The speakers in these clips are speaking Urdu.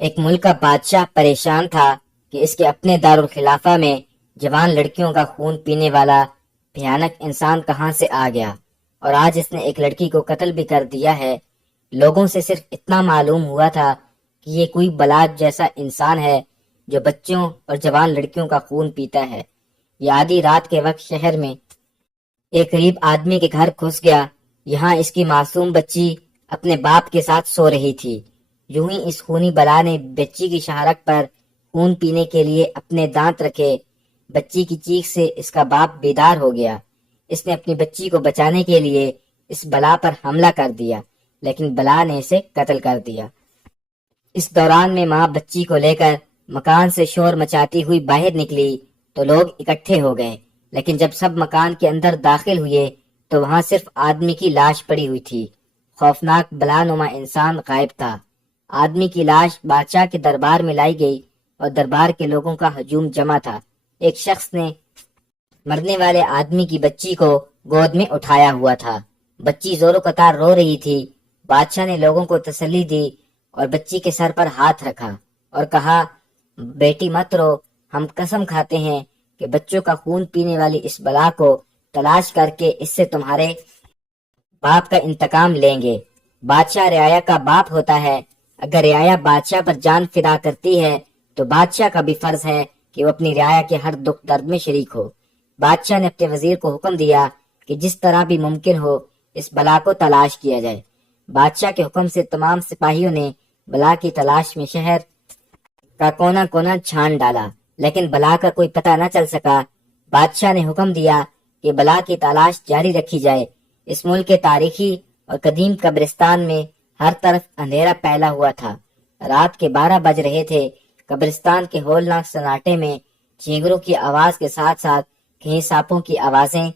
ایک ملک کا بادشاہ پریشان تھا کہ اس کے اپنے دارالخلافہ میں جوان لڑکیوں کا خون پینے والا بھیانک انسان کہاں سے آ گیا، اور آج اس نے ایک لڑکی کو قتل بھی کر دیا ہے۔ لوگوں سے صرف اتنا معلوم ہوا تھا کہ یہ کوئی بلاد جیسا انسان ہے جو بچوں اور جوان لڑکیوں کا خون پیتا ہے۔ یہ آدھی رات کے وقت شہر میں ایک غریب آدمی کے گھر گھس گیا۔ یہاں اس کی معصوم بچی اپنے باپ کے ساتھ سو رہی تھی۔ یوں ہی اس خونی بلا نے بچی کی شہرک پر خون پینے کے لیے اپنے دانت رکھے۔ بچی کی چیخ سے اس کا باپ بیدار ہو گیا۔ اس نے اپنی بچی کو بچانے کے لیے اس بلا پر حملہ کر دیا، لیکن بلا نے اسے قتل کر دیا۔ اس دوران میں ماں بچی کو لے کر مکان سے شور مچاتی ہوئی باہر نکلی تو لوگ اکٹھے ہو گئے، لیکن جب سب مکان کے اندر داخل ہوئے تو وہاں صرف آدمی کی لاش پڑی ہوئی تھی۔ خوفناک بلا نما انسان غائب تھا۔ آدمی کی لاش بادشاہ کے دربار میں لائی گئی اور دربار کے لوگوں کا ہجوم جمع تھا۔ ایک شخص نے مرنے والے آدمی کی بچی کو گود میں اٹھایا ہوا تھا۔ بچی زور و قطار رو رہی تھی۔ بادشاہ نے لوگوں کو تسلی دی اور بچی کے سر پر ہاتھ رکھا اور کہا، بیٹی مت رو، ہم قسم کھاتے ہیں کہ بچوں کا خون پینے والی اس بلا کو تلاش کر کے اس سے تمہارے باپ کا انتقام لیں گے۔ بادشاہ رعایا کا باپ ہوتا ہے۔ اگر رعایا بادشاہ پر جان فدا کرتی ہے تو بادشاہ کا بھی فرض ہے کہ وہ اپنی رعایا کے ہر دکھ درد میں شریک ہو۔ بادشاہ نے اپنے وزیر کو حکم دیا کہ جس طرح بھی ممکن ہو اس بلا کو تلاش کیا جائے۔ بادشاہ کے حکم سے تمام سپاہیوں نے بلا کی تلاش میں شہر کا کونا کونا چھان ڈالا، لیکن بلا کا کوئی پتہ نہ چل سکا۔ بادشاہ نے حکم دیا کہ بلا کی تلاش جاری رکھی جائے۔ اس ملک کے تاریخی اور قدیم قبرستان میں ہر طرف اندھیرا پھیلا ہوا تھا۔ رات کے 12 بج رہے تھے۔ قبرستان کے ہولناک سناٹے میں چینگروں کی آواز کے ساتھ ساتھ کہیں سانپوں کی آوازیں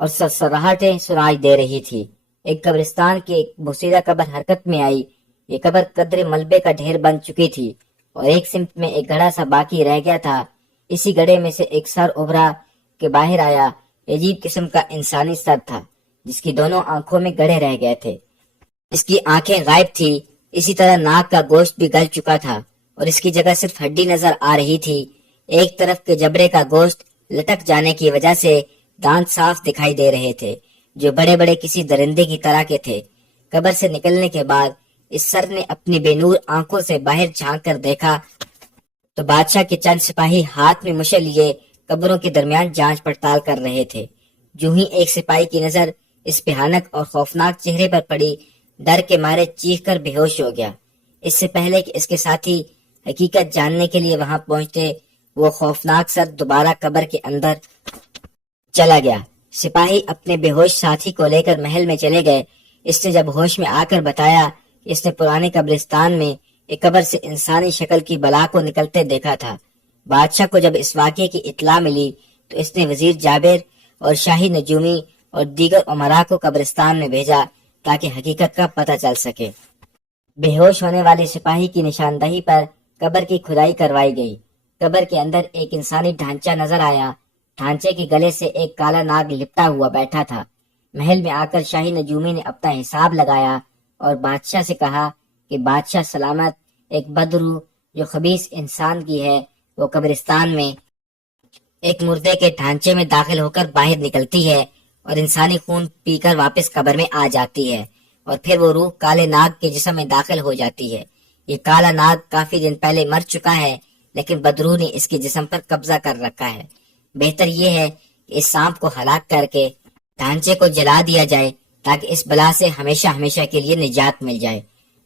اور سرسراہٹیں سنائی دے رہی تھی۔ ایک قبرستان کی ایک بوسیدہ قبر حرکت میں آئی۔ یہ قبر قدرے ملبے کا ڈھیر بن چکی تھی اور ایک سمت میں ایک گڑھا سا باقی رہ گیا تھا۔ اسی گڑھے میں سے ایک سر ابھرا کے باہر آیا۔ عجیب قسم کا انسانی سر تھا جس کی دونوں آنکھوں میں گڑھے رہ گئے تھے۔ اس کی آنکھیں غائب تھی، اسی طرح ناک کا گوشت بھی گل چکا تھا اور اس کی جگہ صرف ہڈی نظر آ رہی تھی۔ ایک طرف کے جبڑے کا گوشت لٹک جانے کی وجہ سے دانت صاف دکھائی دے رہے تھے جو بڑے بڑے کسی درندے کی طرح کے تھے۔ قبر سے نکلنے کے بعد اس سر نے اپنی بے نور آنکھوں سے باہر جھانک کر دیکھا تو بادشاہ کے چند سپاہی ہاتھ میں مشل لیے قبروں کے درمیان جانچ پڑتال کر رہے تھے۔ جو ہی ایک سپاہی کی نظر اس بھیانک اور خوفناک چہرے پر پڑی، ڈر کے مارے چیخ کر بے ہوش ہو گیا۔ اس سے پہلے کہ اس کے ساتھی حقیقت جاننے کے لیے وہاں پہنچتے، وہ خوفناک سر دوبارہ قبر کے اندر چلا گیا۔ سپاہی اپنے بے ہوش ساتھی کو لے کر محل میں چلے گئے۔ اس نے جب ہوش میں آ کر بتایا کہ اس نے پرانے قبرستان میں ایک قبر سے انسانی شکل کی بلا کو نکلتے دیکھا تھا۔ بادشاہ کو جب اس واقعے کی اطلاع ملی تو اس نے وزیر جابر اور شاہی نجومی اور دیگر امراء کو قبرستان میں بھیجا تاکہ حقیقت کا پتہ چل سکے۔ بے ہوش ہونے والے سپاہی کی نشاندہی پر قبر کی کھدائی کروائی گئی۔ قبر کے اندر ایک انسانی ڈھانچہ نظر آیا۔ ڈھانچے کے گلے سے ایک کالا ناگ لپٹا ہوا بیٹھا تھا۔ محل میں آ کر شاہی نجومی نے اپنا حساب لگایا اور بادشاہ سے کہا کہ بادشاہ سلامت، ایک بدروح جو خبیث انسان کی ہے وہ قبرستان میں ایک مردے کے ڈھانچے میں داخل ہو کر باہر نکلتی ہے اور انسانی خون پی کر واپس قبر میں آ جاتی ہے، اور پھر وہ روح کالے ناگ کے جسم میں داخل ہو جاتی ہے۔ یہ کالا ناگ کافی دن پہلے مر چکا ہے، لیکن بدروح نے اس کے جسم پر قبضہ کر رکھا ہے۔ بہتر یہ ہے کہ اس سانپ کو ہلاک کر کے ڈھانچے کو جلا دیا جائے تاکہ اس بلا سے ہمیشہ ہمیشہ کے لیے نجات مل جائے۔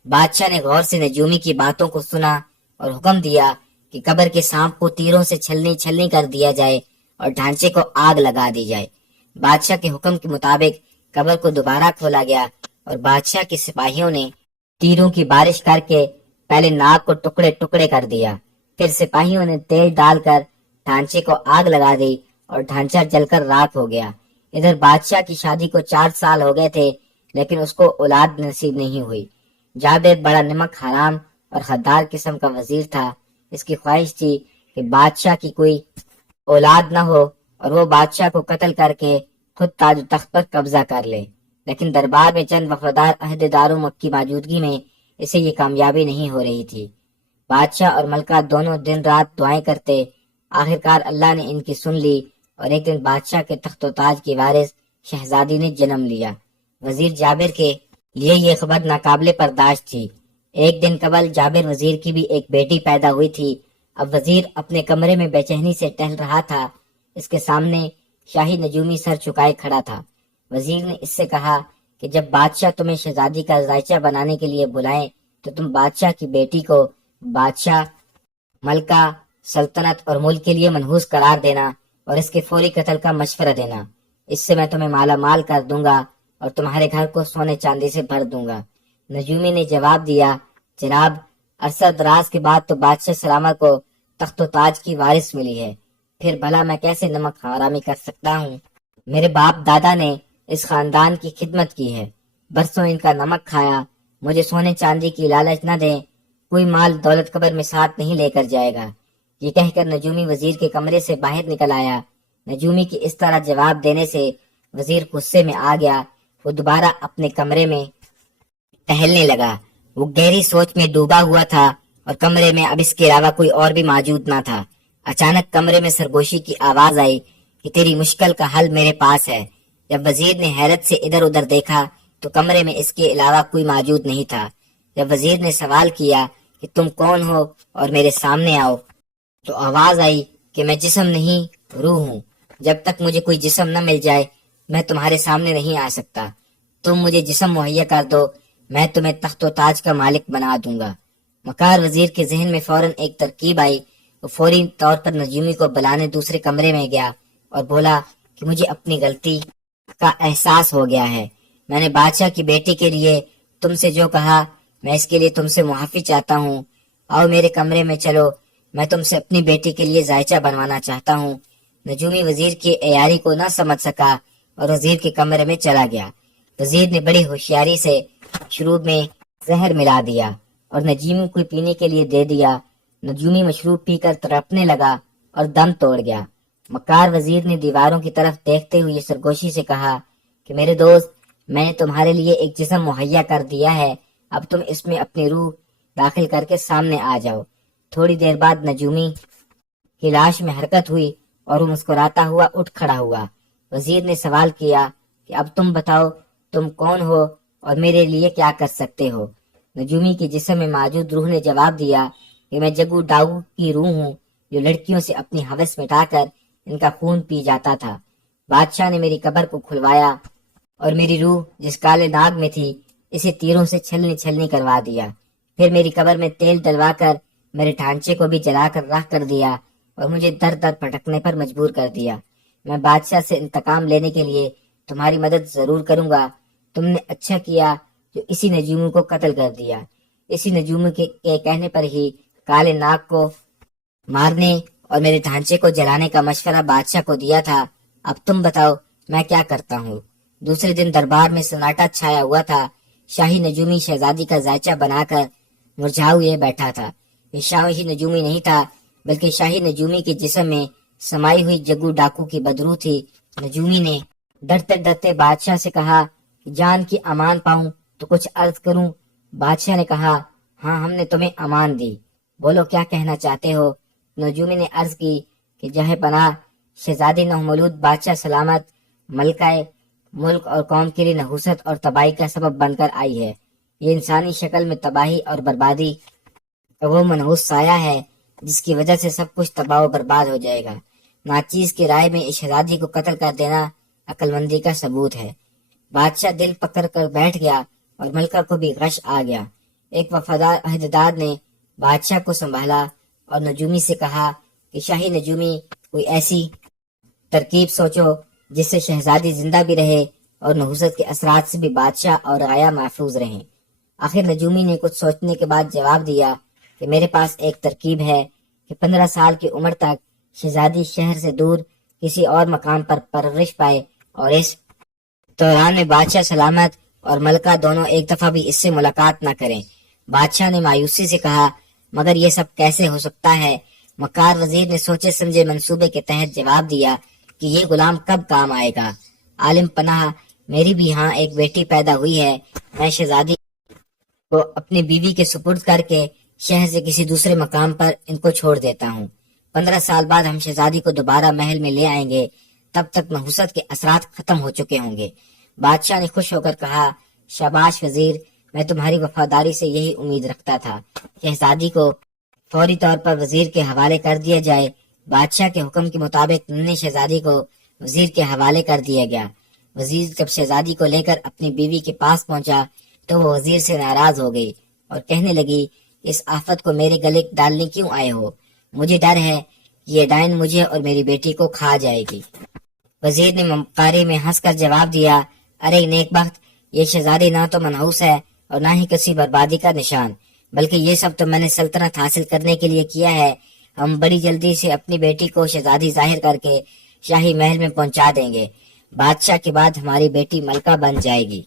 بادشاہ نے غور سے نجومی کی باتوں کو سنا اور حکم دیا کہ قبر کے سانپ کو تیروں سے چھلنی چھلنی کر دیا جائے اور ڈھانچے کو آگ لگا دی جائے۔ بادشاہ کے حکم کے مطابق قبر کو دوبارہ کھولا گیا اور بادشاہ کے سپاہیوں نے تیروں کی بارش کر کے پہلے ناگ کو ٹکڑے ٹکڑے کر دیا، پھر سپاہیوں نے تیل ڈال کر ڈھانچے کو آگ لگا دی اور ڈھانچہ جل کر راکھ ہو گیا۔ ادھر بادشاہ کی شادی کو 4 سال ہو گئے تھے، لیکن اس کو اولاد نصیب نہیں ہوئی۔ جابر بڑا نمک حرام اور غدار قسم کا وزیر تھا۔ اس کی خواہش تھی کہ بادشاہ کی کوئی اولاد نہ ہو اور وہ بادشاہ کو قتل کر کے خود تاج و تخت پر قبضہ کر لے، لیکن دربار میں چند وفادار عہدیداروں کی موجودگی میں اسے یہ کامیابی نہیں ہو رہی تھی۔ بادشاہ اور ملکہ دونوں دن رات دعائیں کرتے۔ آخرکار اللہ نے ان کی سن لی اور ایک دن بادشاہ کے تخت و تاج کی وارث شہزادی نے جنم لیا۔ وزیر جابر کے لیے یہ خبر ناقابل برداشت تھی۔ ایک دن قبل جابر وزیر کی بھی ایک بیٹی پیدا ہوئی تھی۔ اب وزیر اپنے کمرے میں بے چینی سے ٹہل رہا تھا۔ اس کے سامنے شاہی نجومی سر جھکائے کھڑا تھا۔ وزیر نے اس سے کہا کہ جب بادشاہ تمہیں شہزادی کا ذائچہ بنانے کے لیے بلائیں تو تم بادشاہ کی بیٹی کو بادشاہ، ملکہ، سلطنت اور ملک کے لیے منحوس قرار دینا اور اس کے فوری قتل کا مشورہ دینا۔ اس سے میں تمہیں مالا مال کر دوں گا اور تمہارے گھر کو سونے چاندی سے بھر دوں گا۔ نجومی نے جواب دیا، جناب، عرصہ دراز کے بعد تو بادشاہ سلامت کو تخت و تاج کی وارث ملی ہے، پھر بھلا میں کیسے نمک حرامی کر سکتا ہوں؟ میرے باپ دادا نے اس خاندان کی خدمت کی ہے، برسوں ان کا نمک کھایا، مجھے سونے چاندی کی لالچ نہ دیں، کوئی مال دولت قبر میں ساتھ نہیں لے کر جائے گا۔ یہ کہہ کر نجومی وزیر کے کمرے سے باہر نکل آیا۔ نجومی کی اس طرح جواب دینے سے وزیر غصے میں آ گیا۔ وہ دوبارہ اپنے کمرے میں ٹہلنے لگا۔ وہ گہری سوچ میں ڈوبا ہوا تھا اور کمرے میں اب اس کے علاوہ کوئی اور بھی موجود نہ تھا۔ اچانک کمرے میں سرگوشی کی آواز آئی کہ تیری مشکل کا حل میرے پاس ہے۔ جب وزیر نے حیرت سے ادھر ادھر دیکھا تو کمرے میں اس کے علاوہ کوئی موجود نہیں تھا۔ جب وزیر نے سوال کیا کہ تم کون ہو اور میرے سامنے آؤ، تو آواز آئی کہ میں جسم نہیں، روح ہوں۔ جب تک مجھے کوئی جسم نہ مل جائے میں تمہارے سامنے نہیں آ سکتا۔ تم مجھے جسم مہیا کر دو، میں تمہیں تخت و تاج کا مالک بنا دوں گا۔ مکار وزیر کے ذہن میں فوراً ایک ترکیب آئی۔ وہ فوری طور پر نجومی کو بلانے دوسرے کمرے میں گیا اور بولا کہ مجھے اپنی غلطی کا احساس ہو گیا ہے۔ میں نے بادشاہ کی بیٹی کے لیے تم سے جو کہا، میں اس کے لیے تم سے معافی چاہتا ہوں۔ آؤ میرے کمرے میں چلو، میں تم سے اپنی بیٹی کے لیے ذائچہ بنوانا چاہتا ہوں۔ نجومی وزیر کی عیاری کو نہ سمجھ سکا اور وزیر کے کمرے میں چلا گیا۔ وزیر نے بڑی ہوشیاری سے مشروب میں زہر ملا دیا اور نجومی کو پینے کے لیے دے دیا۔ نجومی مشروب پی کر تڑپنے لگا اور دم توڑ گیا۔ مکار وزیر نے دیواروں کی طرف دیکھتے ہوئے سرگوشی سے کہا کہ میرے دوست، میں نے تمہارے لیے ایک جسم مہیا کر دیا ہے، اب تم اس میں اپنی روح داخل کر کے سامنے آ جاؤ۔ تھوڑی دیر بعد نجومی کی لاش میں حرکت ہوئی اور وہ مسکراتا ہوا اٹھ کھڑا ہوا۔ وزیر نے سوال کیا کہ اب تم بتاؤ تم کون ہو اور میرے لیے کیا کر سکتے ہو؟ نجومی کے جسم میں موجود روح نے جواب دیا کہ میں جگو ڈاؤ کی روح ہوں، جو لڑکیوں سے اپنی ہوس مٹا کر ان کا خون پی جاتا تھا۔ بادشاہ نے میری قبر کو کھلوایا اور میری روح جس کالے ناگ میں تھی اسے تیروں سے چھلنی چھلنی کروا دیا، پھر میری قبر میں تیل ڈلوا کر میرے ڈھانچے کو بھی جلا کر راکھ کر دیا اور مجھے در در پھٹکنے پر مجبور کر دیا۔ میں بادشاہ سے انتقام لینے کے لیے تمہاری مدد ضرور کروں گا۔ تم نے اچھا کیا جو اسی نجومی کو قتل کر دیا۔ اسی نجومی کے کہنے پر ہی کالے ناگ کو مارنے اور میرے ڈھانچے کو جلانے کا مشورہ بادشاہ کو دیا تھا۔ اب تم بتاؤ میں کیا کرتا ہوں؟ دوسرے دن دربار میں سناٹا چھایا ہوا تھا۔ شاہی نجومی شہزادی کا ذائچہ بنا کر مرجھا ہوئے بیٹھا تھا۔ یہ شاہی نجومی نہیں تھا بلکہ شاہی نجومی کے جسم میں سمائی ہوئی جگو ڈاکو کی بدرو تھی۔ نجومی نے ڈرتے ڈرتے بادشاہ سے کہا کہ جان کی امان پاؤں تو کچھ عرض کروں۔ بادشاہ نے کہا، ہاں، ہم نے تمہیں امان دی، بولو کیا کہنا چاہتے ہو؟ نجومی نے عرض کی کہ جہے پناہ شہزادی نومولود بادشاہ سلامت ملکہ ملک اور قوم کے لیے نحوست اور تباہی کا سبب بن کر آئی ہے۔ یہ انسانی شکل میں تباہی اور بربادی کا وہ منحوس سایہ ہے جس کی وجہ سے سب کچھ تباہ و برباد ہو جائے گا۔ ناچیز کی رائے میں اس شہزادی کو قتل کر دینا عقل مندی کا ثبوت ہے۔ بادشاہ دل پکڑ کر بیٹھ گیا اور ملکہ کو بھی غش آ گیا۔ ایک وفادار عہدیدار نے بادشاہ کو سنبھالا اور نجومی سے کہا کہ شاہی نجومی کوئی ایسی ترکیب سوچو جس سے شہزادی زندہ بھی رہے اور نحوست کے اثرات سے بھی بادشاہ اور رعایا محفوظ رہیں۔ آخر نجومی نے کچھ سوچنے کے بعد جواب دیا کہ میرے پاس ایک ترکیب ہے کہ 15 سال کی عمر تک شہزادی شہر سے دور کسی اور مقام پر پرورش پائے اور اس دوران میں بادشاہ سلامت اور ملکہ دونوں ایک دفعہ بھی اس سے ملاقات نہ کریں۔ بادشاہ نے مایوسی سے کہا، مگر یہ سب کیسے ہو سکتا ہے؟ مکار وزیر نے سوچے سمجھے منصوبے کے تحت جواب دیا کہ یہ غلام کب کام آئے گا؟ عالم پناہ، میری بھی ہاں ایک بیٹی پیدا ہوئی ہے۔ میں شہزادی کو اپنی بیوی کے سپرد کر کے شہر سے کسی دوسرے مقام پر ان کو چھوڑ دیتا ہوں۔ 15 سال بعد ہم شہزادی کو دوبارہ محل میں لے آئیں گے، تب تک نحوست کے اثرات ختم ہو چکے ہوں گے۔ بادشاہ نے خوش ہو کر کہا، شاباش وزیر، میں تمہاری وفاداری سے یہی امید رکھتا تھا۔ شہزادی کو فوری طور پر وزیر کے حوالے کر دیا جائے۔ بادشاہ کے حکم کے مطابق ننھے شہزادی کو وزیر کے حوالے کر دیا گیا۔ وزیر جب شہزادی کو لے کر اپنی بیوی کے پاس پہنچا تو وہ وزیر سے ناراض ہو گئی اور کہنے لگی، اس آفت کو میرے گلے ڈالنے کیوں آئے ہو؟ مجھے ڈر ہے یہ ڈائن مجھے اور میری بیٹی کو کھا جائے گی۔ وزیر نے ممکاری میں ہنس کر جواب دیا، ارے نیک بخت، یہ شہزادی نہ تو منحوس ہے اور نہ ہی کسی بربادی کا نشان، بلکہ یہ سب تو میں نے سلطنت حاصل کرنے کے لیے کیا ہے۔ ہم بڑی جلدی سے اپنی بیٹی کو شہزادی ظاہر کر کے شاہی محل میں پہنچا دیں گے۔ بادشاہ کے بعد ہماری بیٹی ملکہ بن جائے گی،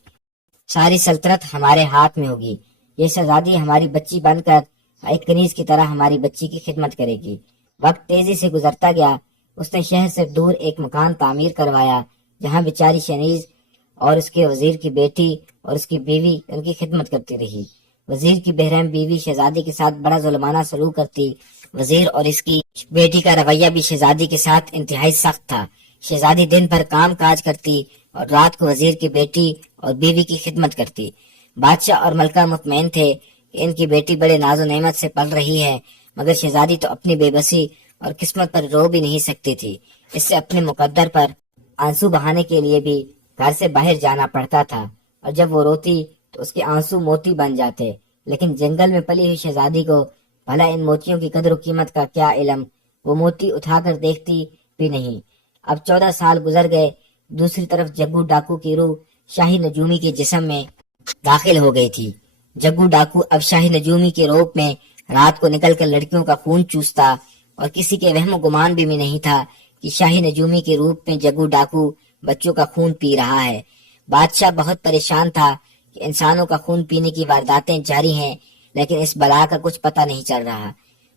ساری سلطنت ہمارے ہاتھ میں ہوگی۔ یہ شہزادی ہماری بچی بن کر ایک کنیز کی طرح ہماری بچی کی خدمت کرے گی۔ وقت تیزی سے گزرتا گیا۔ اس نے شہر سے دور ایک مکان تعمیر کروایا جہاں بیچاری شنیز اور اس کے وزیر کی بیٹی اور اس کی بیوی ان کی خدمت کرتی رہی۔ وزیر کی بہرحم بیوی شہزادی کے ساتھ بڑا ظلمانہ سلوک کرتی۔ وزیر اور اس کی بیٹی کا رویہ بھی شہزادی کے ساتھ انتہائی سخت تھا۔ شہزادی دن بھر کام کاج کرتی اور رات کو وزیر کی بیٹی اور بیوی کی خدمت کرتی۔ بادشاہ اور ملکہ مطمئن تھے کہ ان کی بیٹی بڑے ناز و نعمت سے پل رہی ہے، مگر شہزادی تو اپنی بے بسی اور قسمت پر رو بھی نہیں سکتی تھی۔ اس سے اپنے مقدر پر آنسو بہانے کے لیے بھی گھر سے باہر جانا پڑتا تھا، اور جب وہ روتی تو اس کے آنسو موتی بن جاتے۔ لیکن جنگل میں پلی ہوئی شہزادی کو بھلا ان موتیوں کی قدر و قیمت کا کیا علم؟ وہ موتی اٹھا کر دیکھتی بھی نہیں۔ اب 14 سال گزر گئے۔ دوسری طرف جگو ڈاکو کی روح شاہی نجومی کے جسم میں داخل ہو گئی تھی۔ جگو ڈاکو اب شاہی نجومی کے روپ میں رات کو نکل کر لڑکیوں کا خون چوستا، اور کسی کے وہم و گمان بھی نہیں تھا کہ شاہی نجومی کے روپ میں جگو ڈاکو بچوں کا خون پی رہا ہے۔ بادشاہ بہت پریشان تھا کہ انسانوں کا خون پینے کی وارداتیں جاری ہیں، لیکن اس بلا کا کچھ پتہ نہیں چل رہا۔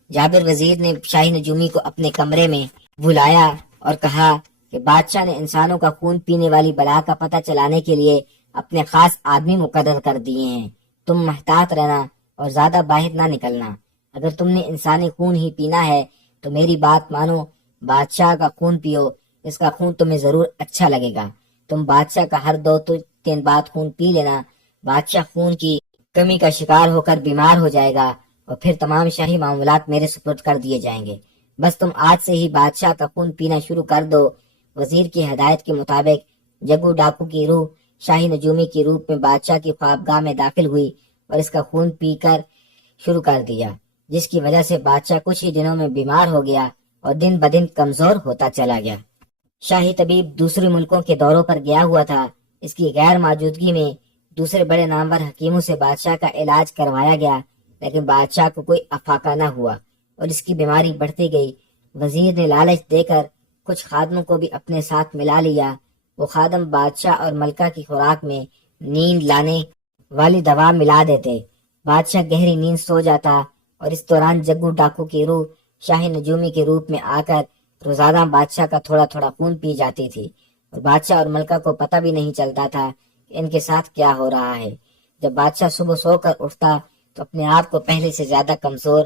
جابر وزیر نے شاہی نجومی کو اپنے کمرے میں بلایا اور کہا کہ بادشاہ نے انسانوں کا خون پینے والی بلا کا پتہ چلانے کے لیے اپنے خاص آدمی مقرر کر دیے ہیں۔ تم محتاط رہنا اور زیادہ باہر نہ نکلنا۔ اگر تم نے انسانی خون ہی پینا ہے تو میری بات مانو، بادشاہ کا خون پیو، اس کا خون تمہیں ضرور اچھا لگے گا۔ تم بادشاہ کا ہر 2-3 بعد خون پی لینا، بادشاہ خون کی کمی کا شکار ہو کر بیمار ہو جائے گا اور پھر تمام شاہی معاملات میرے سپرد کر دیے جائیں گے۔ بس تم آج سے ہی بادشاہ کا خون پینا شروع کر دو۔ وزیر کی ہدایت کے مطابق جگو ڈاکو کی روح شاہی نجومی کی روپ میں بادشاہ کی خوابگاہ میں داخل ہوئی اور اس کا خون پی کر شروع کر دیا، جس کی وجہ سے بادشاہ کچھ ہی دنوں میں بیمار ہو گیا اور دن بدن کمزور ہوتا چلا گیا۔ شاہی طبیب دوسرے ملکوں کے دوروں پر گیا ہوا تھا۔ اس کی غیر موجودگی میں دوسرے بڑے نامور حکیموں سے بادشاہ کا علاج کروایا گیا، لیکن بادشاہ کو کوئی افاقہ نہ ہوا اور اس کی بیماری بڑھتی گئی۔ وزیر نے لالچ دے کر کچھ خادموں کو بھی اپنے ساتھ ملا لیا۔ وہ خادم بادشاہ اور ملکہ کی خوراک میں نیند لانے والی دوا ملا دیتے۔ بادشاہ گہری نیند سو جاتا اور اس دوران جگو ڈاکو کی روح شاہی نجومی کے روپ میں آ کر روزانہ بادشاہ کا تھوڑا تھوڑا خون پی جاتی تھی، اور بادشاہ اور ملکہ کو پتہ بھی نہیں چلتا تھا کہ ان کے ساتھ کیا ہو رہا ہے۔ جب بادشاہ صبح سو کر اٹھتا تو اپنے آپ کو پہلے سے زیادہ کمزور،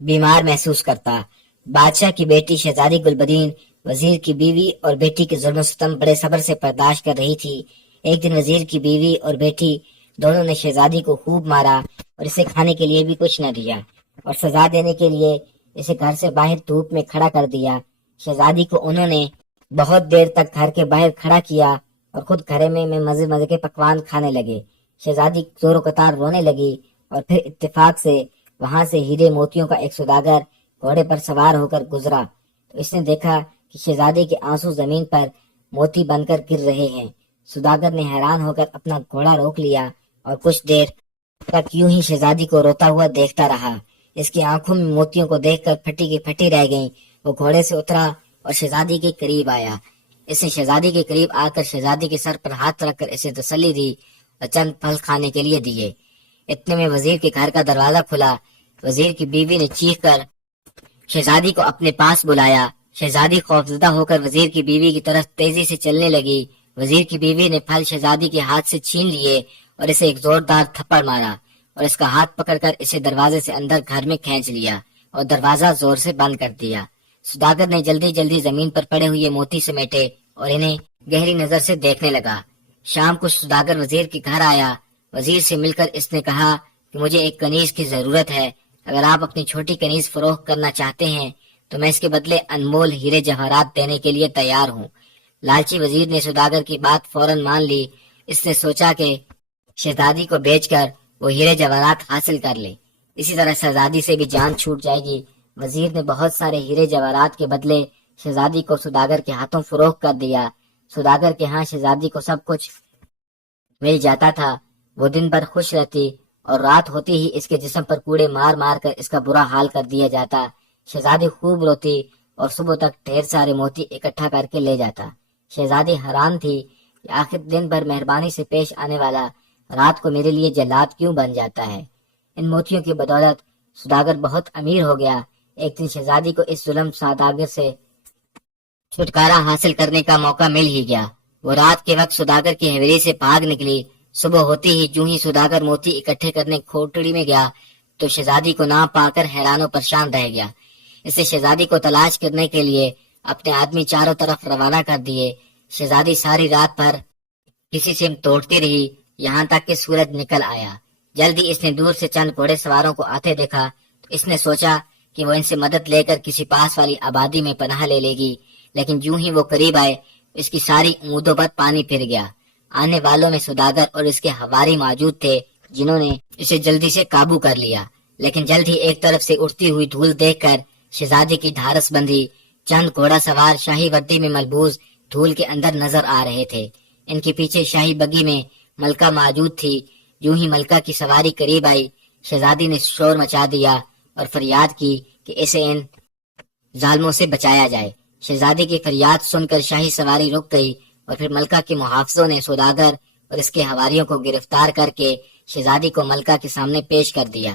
بیمار محسوس کرتا۔ بادشاہ کی بیٹی شہزادی گلبدین وزیر کی بیوی اور بیٹی کے ظلم و ستم بڑے صبر سے برداشت کر رہی تھی۔ ایک دن وزیر کی بیوی اور بیٹی دونوں نے شہزادی کو خوب مارا اور اسے کھانے کے لیے بھی کچھ نہ دیا، اور سزا دینے کے لیے اسے گھر سے باہر دھوپ میں کھڑا کر دیا۔ شہزادی کو انہوں نے بہت دیر تک گھر کے باہر کھڑا کیا اور خود گھر میں مزے مزے کے پکوان کھانے لگے۔ شہزادی زور و قطار رونے لگی، اور پھر اتفاق سے وہاں سے ہیرے موتیوں کا ایک سوداگر گھوڑے پر سوار ہو کر گزرا تو اس نے دیکھا کہ شہزادی کے آنسو زمین پر موتی بن کر گر رہے ہیں۔ سوداگر نے حیران ہو کر اپنا گھوڑا روک لیا اور کچھ دیر تک یوں ہی شہزادی کو روتا ہوا دیکھتا رہا۔ اس کی آنکھوں میں موتیوں کو دیکھ کر پھٹی کی پھٹی رہ گئیں۔ وہ گھوڑے سے اترا اور شہزادی کے قریب آیا۔ اس نے شہزادی کے قریب آ کر شہزادی کے سر پر ہاتھ رکھ کر اسے تسلی دی اور چند پھل کھانے کے لیے دیے۔ اتنے میں وزیر کے گھر کا دروازہ کھلا۔ وزیر کی بیوی نے چیخ کر شہزادی کو اپنے پاس بلایا۔ شہزادی خوفزدہ ہو کر وزیر کی بیوی کی طرف تیزی سے چلنے لگی۔ وزیر کی بیوی نے پھل شہزادی کے ہاتھ سے چھین لیے اور اسے ایک زوردار تھپڑ مارا اور اس کا ہاتھ پکڑ کر اسے دروازے سے اندر گھر میں کھینچ لیا اور دروازہ زور سے بند کر دیا۔ سوداگر نے جلدی جلدی زمین پر پڑے ہوئے موتی سمیٹے اور انہیں گہری نظر سے دیکھنے لگا۔ شام کو سوداگر وزیر کے گھر آیا۔ وزیر سے مل کر اس نے کہا کہ مجھے ایک کنیز کی ضرورت ہے، اگر آپ اپنی چھوٹی کنیز فروخت کرنا چاہتے ہیں تو میں اس کے بدلے انمول ہیرے جواہرات دینے کے لیے تیار ہوں۔ لالچی وزیر نے سوداگر کی بات فوراً مان لی۔ اس نے سوچا کہ شہزادی کو بیچ کر وہ ہیرے جواہرات حاصل کر لے، اسی طرح شہزادی سے بھی جان چھوٹ جائے گی۔ وزیر نے بہت سارے ہیرے جواہرات کے بدلے شہزادی کو سوداگر کے ہاتھوں فروخت کر دیا۔ سوداگر کے ہاں شہزادی کو سب کچھ مل جاتا تھا۔ وہ دن بھر خوش رہتی اور رات ہوتی ہی اس کے جسم پر کوڑے مار مار کر اس کا برا حال کر دیا جاتا۔ شہزادی خوب روتی اور صبح تک ڈھیر سارے موتی اکٹھا کر کے لے جاتا۔ شہزادی حیران تھی کہ آخر دن بھر مہربانی سے پیش آنے والا رات کو میرے لیے جلاد کیوں بن جاتا ہے۔ ان موتیوں کی بدولت سوداگر بہت امیر ہو گیا۔ ایک دن شہزادی کو اس ظلم سوداگر سے چھٹکارا حاصل کرنے کا موقع مل ہی گیا۔ وہ رات کے وقت سوداگر کی حویلی سے بھاگ نکلی۔ صبح ہوتی ہی جو ہی سوداگر موتی اکٹھے کرنے کھوٹڑی میں گیا تو شہزادی کو نہ پا کر حیران و پریشان رہ گیا۔ اسے شہزادی کو تلاش کرنے کے لیے اپنے آدمی چاروں طرف روانہ کر دیے۔ شہزادی ساری رات بھر کسی سے توڑتی رہی، یہاں تک کہ سورج نکل آیا۔ جلدی اس نے دور سے چند گھوڑے سواروں کو آتے دیکھا تو اس نے سوچا کہ وہ ان سے مدد لے کر کسی پاس والی آبادی میں پناہ لے لے گی، لیکن جو ہی وہ قریب آئے اس کی ساری امیدوں پر پانی پھر گیا۔ آنے والوں میں سوداگر اور اس کے ہواری موجود تھے، جنہوں نے اسے جلدی سے قابو کر لیا، لیکن جلد ہی ایک طرف سے اٹھتی ہوئی دھول دیکھ کر شہزادی کی ڈھارس بندھی۔ چند گھوڑا سوار شاہی وردی میں ملبوس دھول کے اندر نظر آ رہے تھے۔ ان کے پیچھے شاہی بگی میں ملکہ موجود تھی۔ جو ہی ملکہ کی سواری قریب آئی، شہزادی نے شور مچا دیا اور فریاد کی کہ اسے ان ظالموں سے بچایا جائے۔ شہزادی کی فریاد سن کر شاہی سواری رک گئی اور پھر ملکہ کے محافظوں نے سوداگر اور اس کے حواریوں کو گرفتار کر کے شہزادی کو ملکہ کے سامنے پیش کر دیا۔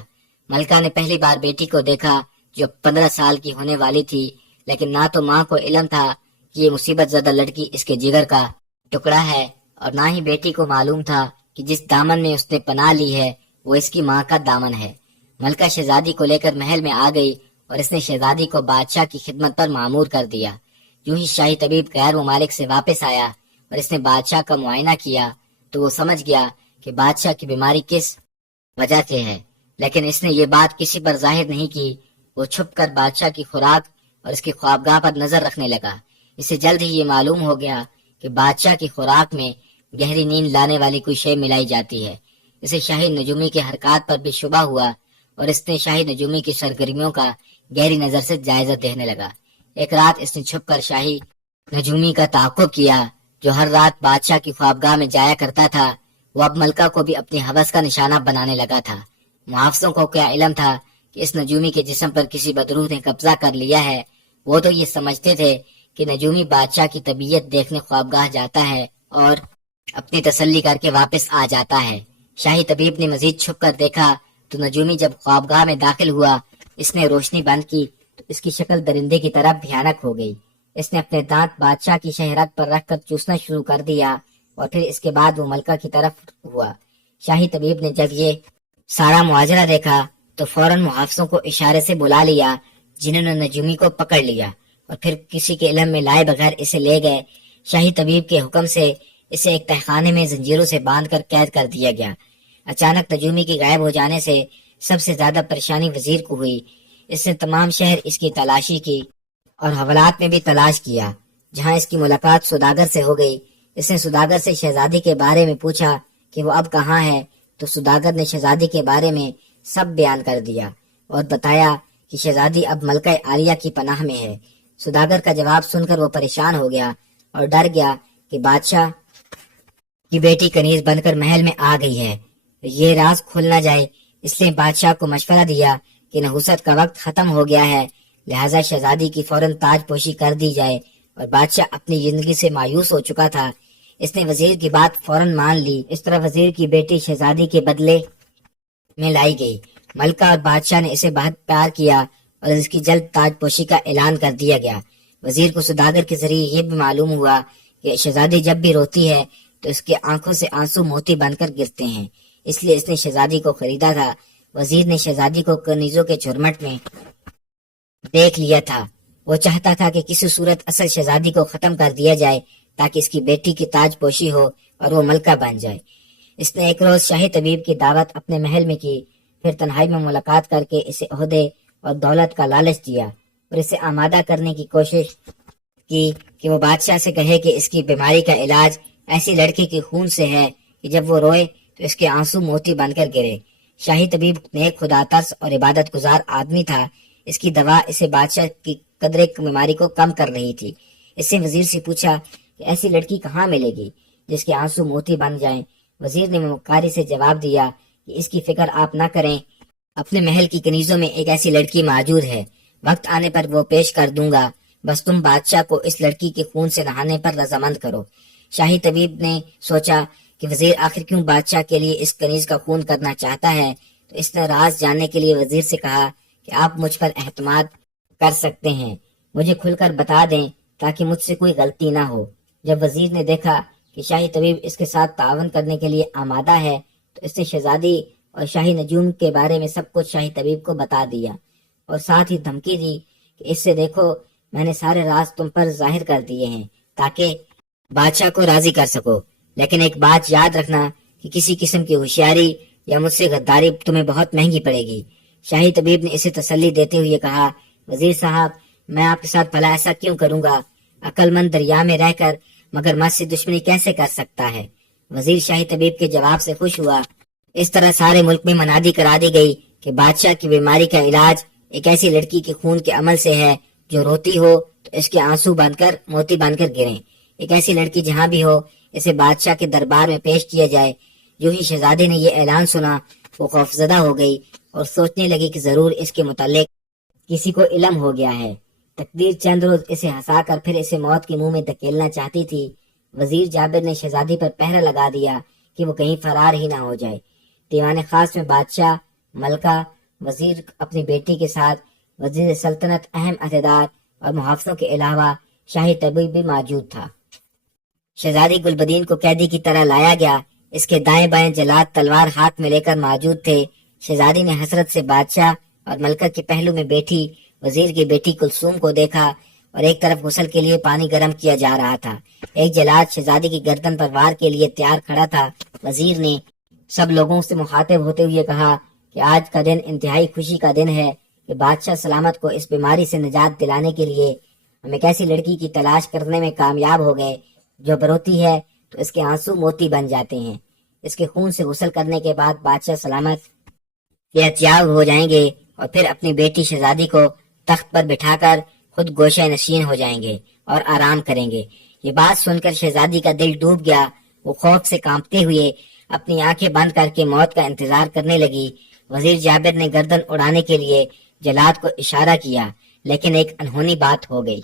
ملکہ نے پہلی بار بیٹی کو دیکھا جو 15 سال کی ہونے والی تھی، لیکن نہ تو ماں کو علم تھا کہ یہ مصیبت زدہ لڑکی اس کے جگر کا ٹکڑا ہے، اور نہ ہی بیٹی کو معلوم تھا کہ جس دامن میں اس نے پناہ لی ہے وہ اس کی ماں کا دامن ہے۔ ملکہ شہزادی کو لے کر محل میں آ گئی اور اس نے شہزادی کو بادشاہ کی خدمت پر مامور کر دیا۔ یوں ہی شاہی طبیب غیر ممالک سے واپس آیا اور اس نے بادشاہ کا معائنہ کیا تو وہ سمجھ گیا کہ بادشاہ کی بیماری کس وجہ سے ہے، لیکن اس نے یہ بات کسی پر ظاہر نہیں کی۔ وہ چھپ کر بادشاہ کی خوراک اور اس کی خوابگاہ پر نظر رکھنے لگا۔ اسے جلد ہی یہ معلوم ہو گیا کہ بادشاہ کی خوراک میں گہری نیند لانے والی کوئی شے ملائی جاتی ہے۔ اسے شاہی نجومی کے حرکات پر بھی شبہ ہوا اور اس نے شاہی نجومی کی سرگرمیوں کا گہری نظر سے جائزہ دینے لگا۔ ایک رات اس نے چھپ کر شاہی نجومی کا تعاقب کیا جو ہر رات بادشاہ کی خوابگاہ میں جایا کرتا تھا۔ وہ اب ملکہ کو بھی اپنی ہوس کا نشانہ بنانے لگا تھا۔ محافظوں کو کیا علم تھا کہ اس نجومی کے جسم پر کسی بدروح نے قبضہ کر لیا ہے۔ وہ تو یہ سمجھتے تھے کہ نجومی بادشاہ کی طبیعت دیکھنے خوابگاہ جاتا ہے اور اپنی تسلی کر کے واپس آ جاتا ہے۔ شاہی طبیب نے مزید چھپ کر دیکھا تو نجومی جب خوابگاہ میں داخل ہوا، اس نے روشنی بند کی تو اس کی شکل درندے کی طرح بھیانک ہو گئی۔ اس نے اپنے دانت بادشاہ کی شہرت پر رکھ کر چوسنا شروع کر دیا اور پھر اس کے بعد وہ ملکہ کی طرف ہوا۔ شاہی طبیب نے جب یہ سارا مواجرہ دیکھا تو فوراً محافظوں کو اشارے سے بلا لیا، جنہوں نے نجومی کو پکڑ لیا اور پھر کسی کے علم میں لائے بغیر اسے لے گئے۔ شاہی طبیب کے حکم سے اسے ایک تہخانے میں زنجیروں سے باندھ کر قید کر دیا گیا۔ اچانک نجومی کے غائب ہو جانے سے سب سے زیادہ پریشانی وزیر کو ہوئی۔ اس نے تمام شہر اس کی تلاشی کی اور حوالات میں بھی تلاش کیا۔ جہاں اس کی ملاقات سوداگر سے ہو گئی، اس نے سوداگر سے شہزادی کے بارے میں پوچھا کہ وہ اب کہاں ہے، تو سوداگر نے شہزادی کے بارے میں سب بیان کر دیا اور بتایا کہ شہزادی اب ملکہ عالیہ کی پناہ میں ہے۔ سوداگر کا جواب سن کر وہ پریشان ہو گیا اور ڈر گیا کہ بادشاہ کی بیٹی کنیز بن کر محل میں آ گئی ہے، یہ راز کھل نہ جائے۔ اس نے بادشاہ کو مشورہ دیا کہ نحوست کا وقت ختم ہو گیا ہے، لہذا شہزادی کی فوراً تاج پوشی کر دی جائے، اور بادشاہ اپنی زندگی سے مایوس ہو چکا تھا۔ اس نے وزیر کی بات فوراً مان لی۔ اس طرح وزیر کی بیٹی شہزادی کے بدلے میں لائی گئی۔ ملکہ اور بادشاہ نے اسے بہت پیار کیا اور اس کی جلد تاج پوشی کا اعلان کر دیا گیا۔ وزیر کو سوداگر کے ذریعے یہ بھی معلوم ہوا کہ شہزادی جب بھی روتی ہے تو اس کے آنکھوں سے آنسو موتی بن کر گرتے ہیں۔ اس لیے اس نے شہزادی کو خریدا تھا۔ وزیر نے شہزادی کو کنیزوں کے چرمٹ میں دیکھ لیا تھا۔ وہ چاہتا تھا کہ کسی صورت اصل شہزادی کو ختم کر دیا جائے تاکہ اس کی بیٹی کی تاج پوشی ہو اور وہ ملکہ بن جائے۔ اس نے ایک روز شاہی طبیب کی دعوت اپنے محل میں کی، پھر تنہائی میں ملاقات کر کے اسے عہدے اور دولت کا لالچ دیا اور اسے آمادہ کرنے کی کوشش کی کہ وہ بادشاہ سے کہے کہ اس کی بیماری کا علاج ایسی لڑکی کے خون سے ہے کہ جب وہ روئے تو اس کے آنسو موتی بن کر گرے۔ شاہی طبیب نیک خدا ترس اور عبادت گزار آدمی تھا۔ اس کی دوا اسے بادشاہ کی قدرے بیماری کو کم کر رہی تھی۔ اس سے وزیر سے پوچھا کہ ایسی لڑکی کہاں ملے گی جس کے آنسو موتی بن جائیں۔ وزیر نے مکاری سے جواب دیا کہ اس کی فکر آپ نہ کریں، اپنے محل کی کنیزوں میں ایک ایسی لڑکی موجود ہے، وقت آنے پر وہ پیش کر دوں گا، بس تم بادشاہ کو اس لڑکی کے خون سے نہانے پر رضامند کرو۔ شاہی طبیب نے سوچا کہ وزیر آخر کیوں بادشاہ کے لیے اس کنیز کا خون کرنا چاہتا ہے، تو اس نے راز جاننے کے لیے وزیر سے کہا کہ آپ مجھ پر اعتماد کر سکتے ہیں، مجھے کھل کر بتا دیں تاکہ مجھ سے کوئی غلطی نہ ہو۔ جب وزیر نے دیکھا کہ شاہی طبیب اس کے ساتھ تعاون کرنے کے لیے آمادہ ہے تو اس نے شہزادی اور شاہی نجوم کے بارے میں سب کچھ شاہی طبیب کو بتا دیا اور ساتھ ہی دھمکی دی کہ اس سے دیکھو میں نے سارے راز تم پر ظاہر کر دیے ہیں تاکہ بادشاہ کو راضی کر سکو، لیکن ایک بات یاد رکھنا کہ کسی قسم کی ہوشیاری یا مجھ سے غداری تمہیں بہت مہنگی پڑے گی۔ شاہی طبیب نے اسے تسلی دیتے ہوئے کہا، وزیر صاحب میں آپ کے ساتھ بھلا ایسا کیوں کروں گا؟ عقل مند دریا میں رہ کر مگر مجھ سے دشمنی کیسے کر سکتا ہے؟ وزیر شاہی طبیب کے جواب سے خوش ہوا۔ اس طرح سارے ملک میں منادی کرا دی گئی کہ بادشاہ کی بیماری کا علاج ایک ایسی لڑکی کے خون کے عمل سے ہے جو روتی ہو تو اس کے آنسو بن کر موتی بن کر گریں۔ ایک ایسی لڑکی جہاں بھی ہو اسے بادشاہ کے دربار میں پیش کیا جائے۔ جو ہی شہزادی نے یہ اعلان سنا وہ خوفزدہ ہو گئی اور سوچنے لگی کہ ضرور اس کے متعلق کسی کو علم ہو گیا ہے۔ تقدیر چند روز اسے ہنسا کر پھر اسے موت کے منہ میں دھکیلنا چاہتی تھی۔ وزیر جابر نے شہزادی پر پہرا لگا دیا کہ وہ کہیں فرار ہی نہ ہو جائے۔ دیوان خاص میں بادشاہ، ملکہ، وزیر اپنی بیٹی کے ساتھ، وزیر سلطنت، اہم عہدیدار اور محافظوں کے علاوہ شاہی طبیب بھی موجود تھا۔ شہزادی گلبدین کو قیدی کی طرح لایا گیا۔ اس کے دائیں بائیں جلاد تلوار ہاتھ میں لے کر موجود تھے۔ شہزادی نے حسرت سے بادشاہ اور ملکہ کے پہلو میں بیٹھی وزیر کی بیٹی کلثوم کو دیکھا اور ایک طرف غسل کے لیے پانی گرم کیا جا رہا تھا۔ ایک جلاد شہزادی کی گردن پر وار کے لیے تیار کھڑا تھا۔ وزیر نے سب لوگوں سے مخاطب ہوتے ہوئے کہا کہ آج کا دن انتہائی خوشی کا دن ہے کہ بادشاہ سلامت کو اس بیماری سے نجات دلانے کے لیے ہم ایک ایسی لڑکی کی تلاش کرنے میں کامیاب ہو گئے جو بروتی ہے تو اس کے آنسو موتی بن جاتے ہیں۔ اس کے خون سے غسل کرنے کے بعد بادشاہ سلامت صحتیاب ہو جائیں گے اور پھر اپنی بیٹی شہزادی کو تخت پر بٹھا کر خود گوشہ نشین ہو جائیں گے اور آرام کریں گے۔ یہ بات سن کر شہزادی کا دل ڈوب گیا۔ وہ خوف سے کانپتے ہوئے اپنی آنکھیں بند کر کے موت کا انتظار کرنے لگی۔ وزیر جابر نے گردن اڑانے کے لیے جلاد کو اشارہ کیا، لیکن ایک انہونی بات ہو گئی۔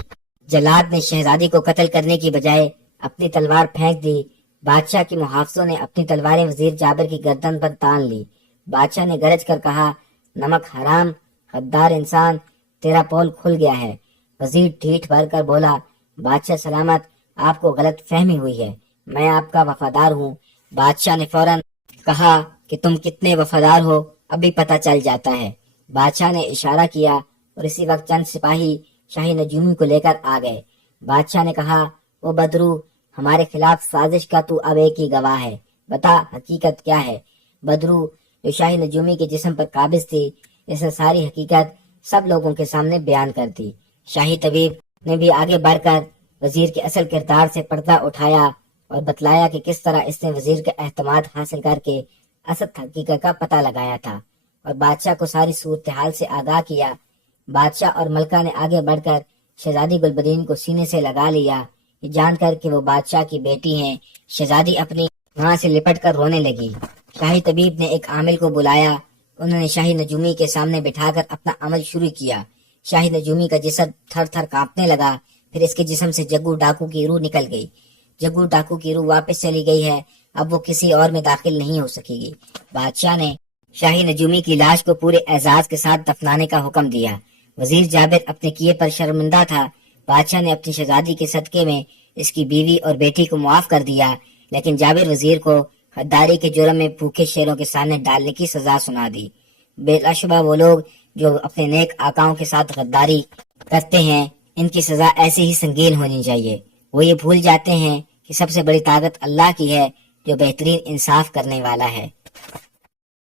جلاد نے شہزادی کو قتل کرنے کی بجائے اپنی تلوار پھینک دی۔ بادشاہ کے محافظوں نے اپنی تلواریں وزیر جابر کی گردن پر تان لی۔ بادشاہ نے گرج کر کہا، نمک حرام، غدار انسان، تیرا پول کھل گیا ہے۔ وزیر ڈھیٹ بھر کر بولا، بادشاہ سلامت، آپ کو غلط فہمی ہوئی ہے، میں آپ کا وفادار ہوں۔ بادشاہ نے فوراً کہا کہ تم کتنے وفادار ہو ابھی پتہ چل جاتا ہے۔ بادشاہ نے اشارہ کیا اور اسی وقت چند سپاہی شاہی نجومی کو لے کر آ گئے۔ بادشاہ نے کہا، او بدرو، ہمارے خلاف سازش کا تو اب ایک ہی گواہ ہے، بتا حقیقت کیا ہے؟ بدرو جو شاہی نجومی کے جسم پر قابض تھی، اس نے ساری حقیقت سب لوگوں کے سامنے بیان کر دی۔ شاہی طبیب نے بھی آگے بڑھ کر وزیر کے اصل کردار سے پردہ اٹھایا اور بتلایا کہ کس طرح اس نے وزیر کا اعتماد حاصل کر کے اصل حقیقت کا پتہ لگایا تھا اور بادشاہ کو ساری صورتحال سے آگاہ کیا۔ بادشاہ اور ملکہ نے آگے بڑھ کر شہزادی گلبدین کو سینے سے لگا لیا، یہ جان کر کہ وہ بادشاہ کی بیٹی ہیں۔ شہزادی اپنی وہاں سے لپٹ کر رونے لگی۔ شاہی طبیب نے ایک عامل کو بلایا، انہوں نے شاہی نجومی کے سامنے بٹھا کر اپنا عمل شروع کیا۔ شاہی نجومی کا جسم تھر تھر کانپنے لگا، پھر اس کے جسم سے جگو ڈاکو کی روح نکل گئی۔ جگو ڈاکو کی روح واپس چلی گئی ہے، اب وہ کسی اور میں داخل نہیں ہو سکے گی۔ بادشاہ نے شاہی نجومی کی لاش کو پورے اعزاز کے ساتھ دفنانے کا حکم دیا۔ وزیر جابر اپنے کیے پر شرمندہ تھا۔ بادشاہ نے اپنی شہزادی کے صدقے میں اس کی بیوی اور بیٹی کو معاف کر دیا، لیکن جابر وزیر کو غداری کے جرم میں بھوکے شیروں کے سامنے ڈالنے کی سزا سنا دی۔ بلا شبہ وہ لوگ جو اپنے نیک آقاؤں کے ساتھ غداری کرتے ہیں ان کی سزا ایسے ہی سنگین ہونی چاہیے۔ وہ یہ بھول جاتے ہیں کہ سب سے بڑی طاقت اللہ کی ہے جو بہترین انصاف کرنے والا ہے۔